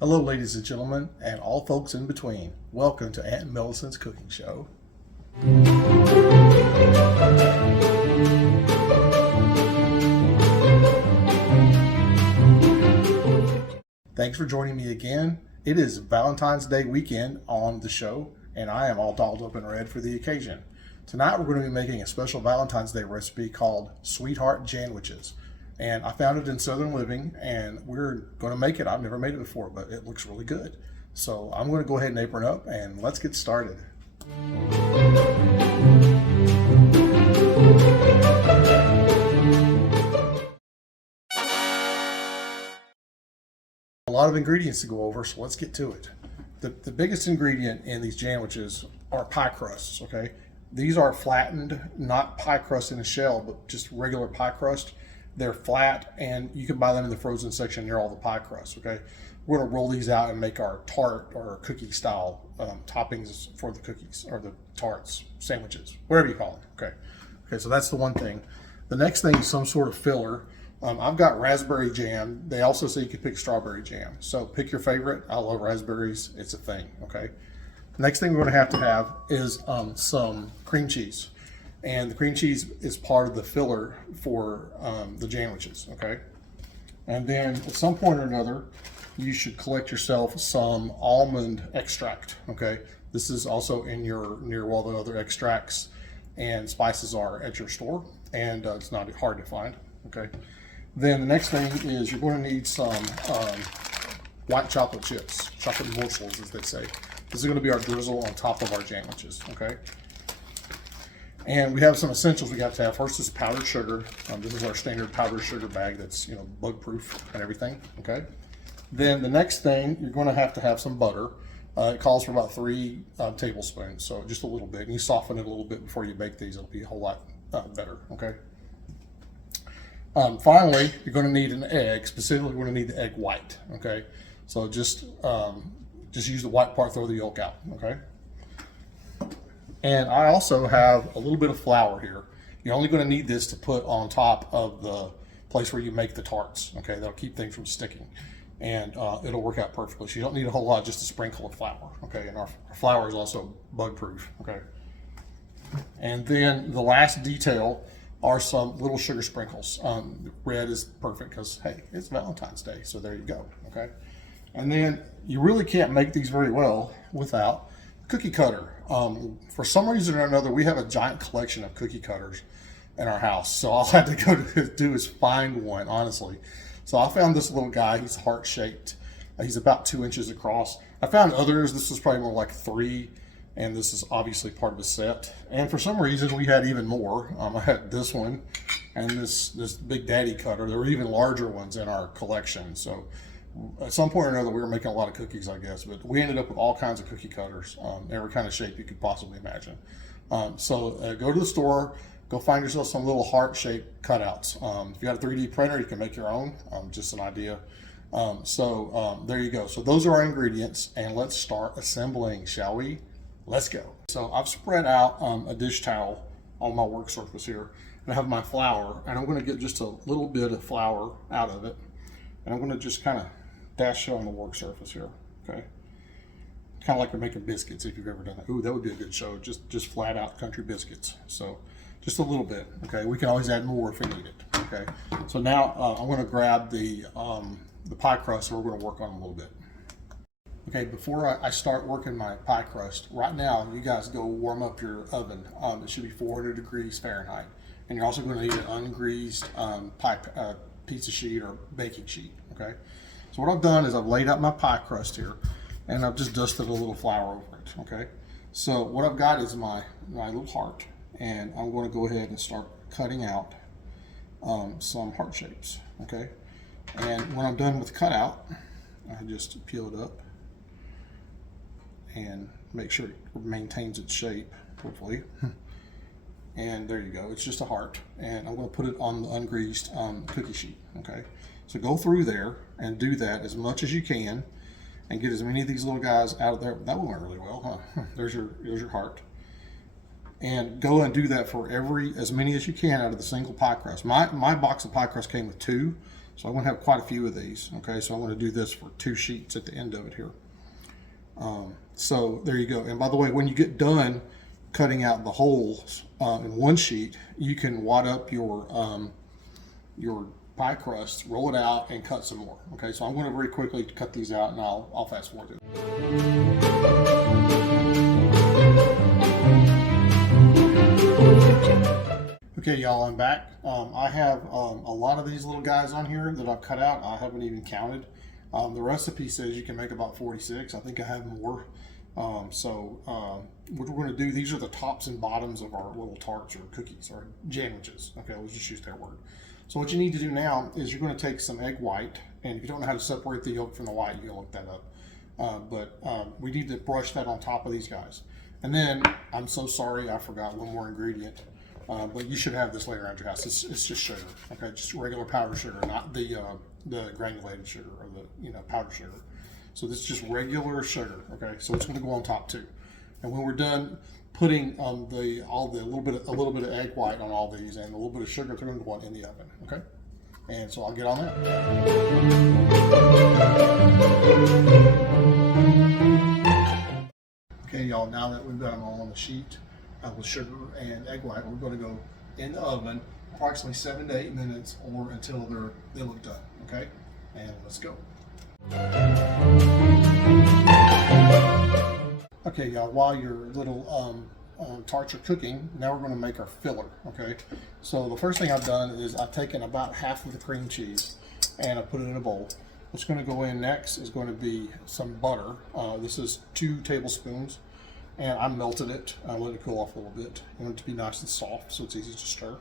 Hello, ladies and gentlemen, and all folks in between. Welcome to Aunt Millicent's cooking show. Thanks for joining me again. It is Valentine's Day weekend on the show, and I am all dolled up in red for the occasion. Tonight we're going to be making a special Valentine's Day recipe called Sweetheart Jamwiches. And I found it in Southern Living, and we're going to make it. I've never made it before, but it looks really good. So I'm going to go ahead and apron up, and let's get started. A lot of ingredients to go over, so let's get to it. The biggest ingredient in these jamwiches are pie crusts, okay? These are flattened, not pie crust in a shell, but just regular pie crust. They're flat, and you can buy them in the frozen section near all the pie crusts, okay? We're gonna roll these out and make our tart or cookie style toppings for the cookies, or the tarts, sandwiches, whatever you call them, okay? Okay, so that's the one thing. The next thing is some sort of filler. I've got raspberry jam. They also say you could pick strawberry jam. So pick your favorite. I love raspberries, it's a thing, okay? Next thing we're gonna have is some cream cheese. And the cream cheese is part of the filler for the jamwiches, okay? And then at some point or another, you should collect yourself some almond extract, okay? This is also in near all the other extracts and spices are at your store, and it's not hard to find, okay? Then the next thing is you're going to need some white chocolate chips, chocolate morsels as they say. This is going to be our drizzle on top of our jamwiches, okay? And we have some essentials we got to have. First is powdered sugar. This is our standard powdered sugar bag that's, bug proof and everything, okay? Then the next thing, you're going to have some butter. It calls for about 3 tablespoons, so just a little bit. And you soften it a little bit before you bake these. It'll be a whole lot better, okay? Finally, you're going to need an egg. Specifically, we're going to need the egg white, okay? So just use the white part, throw the yolk out, okay? And I also have a little bit of flour here. You're only going to need this to put on top of the place where you make the tarts, okay? That'll keep things from sticking, and it'll work out perfectly. So you don't need a whole lot, just a sprinkle of flour, okay? And our flour is also bug proof, okay? And then the last detail are some little sugar sprinkles. Red is perfect because, hey, it's Valentine's Day, so there you go, okay? And then you really can't make these very well without cookie cutter. For some reason or another, we have a giant collection of cookie cutters in our house. So all I had to go do is find one, honestly. So I found this little guy. He's heart shaped. He's about 2 inches across. I found others. This was probably more like 3. And this is obviously part of a set. And for some reason, we had even more. I had this one and this Big Daddy cutter. There were even larger ones in our collection. So at some point or another, we were making a lot of cookies, I guess, but we ended up with all kinds of cookie cutters, every kind of shape you could possibly imagine. So go to the store, go find yourself some little heart-shaped cutouts. If you got a 3D printer, you can make your own, just an idea. There you go. So those are our ingredients, and let's start assembling, shall we? Let's go. So I've spread out a dish towel on my work surface here, and I have my flour, and I'm going to get just a little bit of flour out of it, and I'm going to just kind of dash it on the work surface here, okay? Kind of like we're making biscuits, if you've ever done that. Ooh, that would be a good show, just flat out country biscuits. So just a little bit, okay? We can always add more if we need it, okay? So now I'm going to grab the pie crust, and we're going to work on it a little bit. Okay, before I start working my pie crust, right now you guys go warm up your oven. It should be 400 degrees Fahrenheit. And you're also going to need an ungreased pizza sheet or baking sheet, okay? So what I've done is I've laid out my pie crust here, and I've just dusted a little flour over it, okay? So what I've got is my little heart, and I'm going to go ahead and start cutting out some heart shapes, okay? And when I'm done with the cutout, I just peel it up and make sure it maintains its shape, hopefully. And there you go, it's just a heart. And I'm going to put it on the ungreased cookie sheet, okay? So go through there and do that as much as you can and get as many of these little guys out of there. That one went really well, huh? There's your heart. And go and do that for as many as you can out of the single pie crust. My box of pie crust came with 2, So I'm going to have quite a few of these. Okay, so I'm going to do this for 2 sheets at the end of it here. So there you go. And by the way, when you get done cutting out the holes in one sheet, you can wad up your pie crust, roll it out, and cut some more. Okay, so I'm going to very quickly cut these out, and I'll fast forward it. Okay, y'all, I'm back. I have a lot of these little guys on here that I've cut out. I haven't even counted. The recipe says you can make about 46. I think I have more. What we're going to do, these are the tops and bottoms of our little tarts or cookies or jamwiches. Okay, let's just use that word. So what you need to do now is you're going to take some egg white, and if you don't know how to separate the yolk from the white, you can look that up. We need to brush that on top of these guys. And then, I'm so sorry, I forgot one more ingredient. But you should have this later around your house. It's just sugar, okay? Just regular powdered sugar, not the granulated sugar or the powdered sugar. So this is just regular sugar, okay? So it's going to go on top too. And when we're done putting a little bit of egg white on all these and a little bit of sugar, they're going to go on in the oven, okay? And so I'll get on that. Okay, y'all. Now that we've got them all on the sheet with sugar and egg white, we're going to go in the oven approximately 7 to 8 minutes or until they look done. Okay, and let's go. Okay, y'all, while your little tarts are cooking, now we're going to make our filler. Okay, so the first thing I've done is I've taken about half of the cream cheese and I put it in a bowl. What's going to go in next is going to be some butter. This is 2 tablespoons, and I melted it. I let it cool off a little bit. You want it to be nice and soft so it's easy to stir.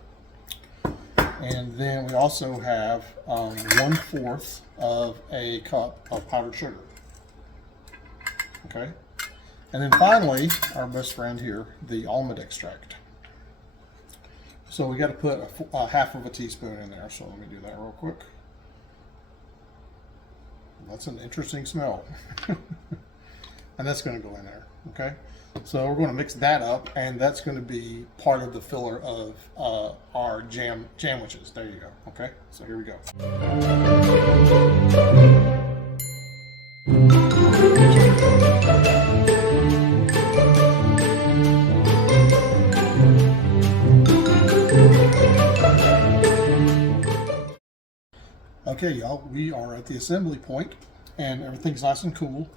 And then we also have 1/4 of a cup of powdered sugar. Okay. And then finally, our best friend here, the almond extract. So we got to put a half of a teaspoon in there. So let me do that real quick. That's an interesting smell. And that's going to go in there. Okay. So we're going to mix that up, and that's going to be part of the filler of our jamwiches. There you go. Okay. So here we go. Okay, y'all, we are at the assembly point, and everything's nice and cool.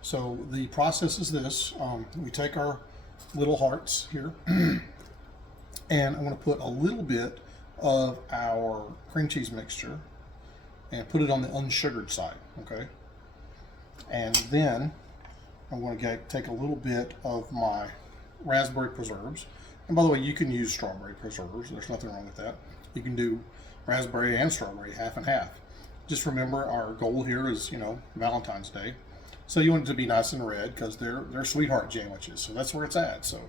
So the process is this. We take our little hearts here, and I'm going to put a little bit of our cream cheese mixture and put it on the unsugared side, okay? And then I'm going to take a little bit of my raspberry preserves. And by the way, you can use strawberry preserves. There's nothing wrong with that. You can do raspberry and strawberry, half and half. Just remember, our goal here is, Valentine's Day. So you want it to be nice and red because they're Sweetheart Jamwiches. So that's where it's at. So,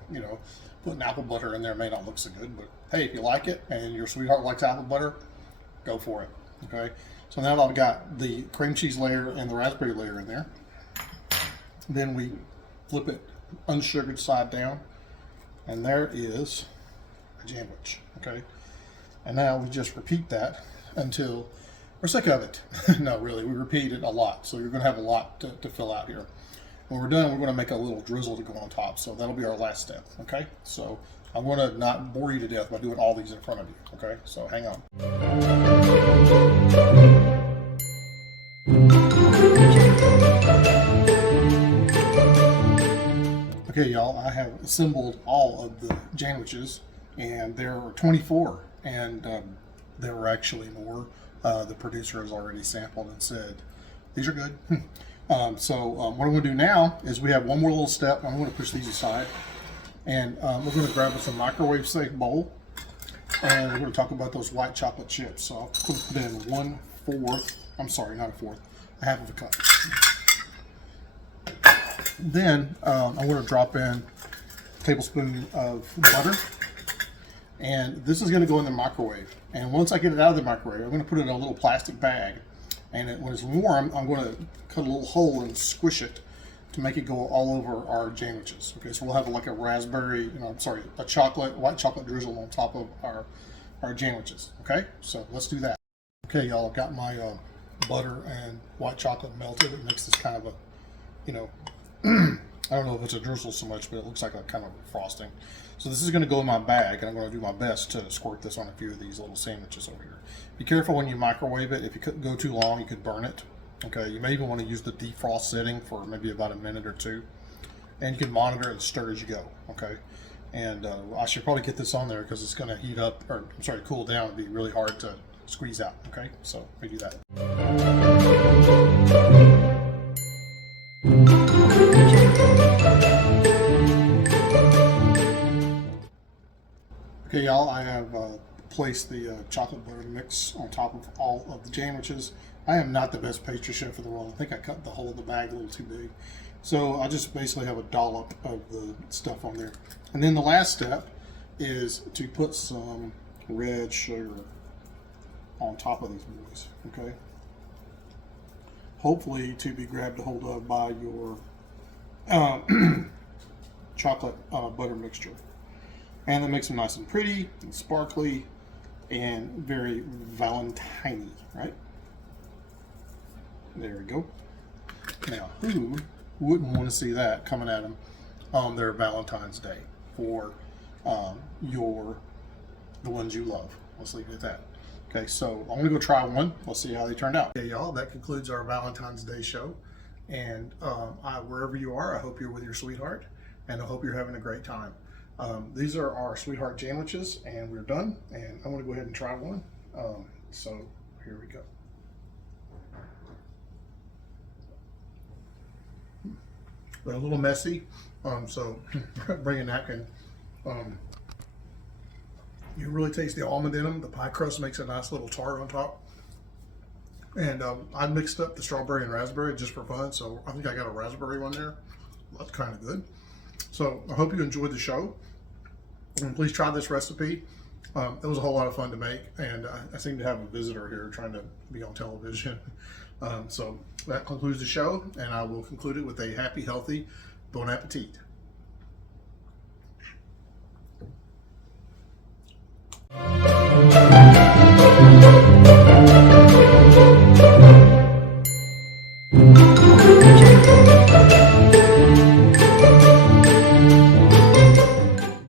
putting apple butter in there may not look so good, but hey, if you like it and your sweetheart likes apple butter, go for it. Okay. So now that I've got the cream cheese layer and the raspberry layer in there, then we flip it unsugared side down, and there is a jamwich. Okay. And now we just repeat that until we're sick of it. No, really, we repeat it a lot. So you're going to have a lot to fill out here. When we're done, we're going to make a little drizzle to go on top. So that'll be our last step. Okay. So I'm going to not bore you to death by doing all these in front of you. Okay. So hang on. Okay, y'all, I have assembled all of the jamwiches, and there are 24, and there were actually more. The producer has already sampled and said, these are good. What I'm going to do now is we have one more little step. I'm going to push these aside, and we're going to grab us a microwave safe bowl, and we're going to talk about those white chocolate chips. So I'll put in 1/4, I'm sorry, not a fourth, a half of a cup. Then I'm going to drop in a tablespoon of butter, and this is going to go in the microwave. And once I get it out of the microwave, I'm going to put it in a little plastic bag, and when it's warm, I'm going to cut a little hole and squish it to make it go all over our jamwiches. Okay, so we'll have like a raspberry, a white chocolate drizzle on top of our jamwiches. Okay, so let's do that. Okay, y'all, I've got my butter and white chocolate melted. It makes this kind of a, you know, I don't know if it's a drizzle so much, but it looks like a kind of frosting. So this is going to go in my bag, and I'm going to do my best to squirt this on a few of these little sandwiches over here. Be careful when you microwave it. If you go too long, you could burn it. Okay, you may even want to use the defrost setting for maybe about a minute or two. And you can monitor and stir as you go, okay? And I should probably get this on there because it's going to heat up, or I'm sorry, cool down. It'd be really hard to squeeze out, okay? So we do that. Okay, y'all, I have placed the chocolate butter mix on top of all of the Jamwiches. I am not the best pastry chef in the world. I think I cut the whole of the bag a little too big. So I just basically have a dollop of the stuff on there. And then the last step is to put some red sugar on top of these boys, okay? Hopefully to be grabbed a hold of by your chocolate butter mixture. And that makes them nice and pretty and sparkly and very Valentine-y, right? There we go. Now, who wouldn't want to see that coming at them on their Valentine's Day for the ones you love? Let's leave it at that. Okay, so I'm gonna go try one. Let's see how they turned out. Okay, y'all, that concludes our Valentine's Day show. And wherever you are, I hope you're with your sweetheart, and I hope you're having a great time. These are our Sweetheart Jamwiches, and we're done. And I'm gonna go ahead and try one. So here we go. They're a little messy, so bring a napkin. You really taste the almond in them. The pie crust makes a nice little tart on top. And I mixed up the strawberry and raspberry just for fun, so I think I got a raspberry one there. That's kind of good. So I hope you enjoyed the show. And please try this recipe. It was a whole lot of fun to make, and I seem to have a visitor here trying to be on television. So that concludes the show, and I will conclude it with a happy, healthy bon appetit.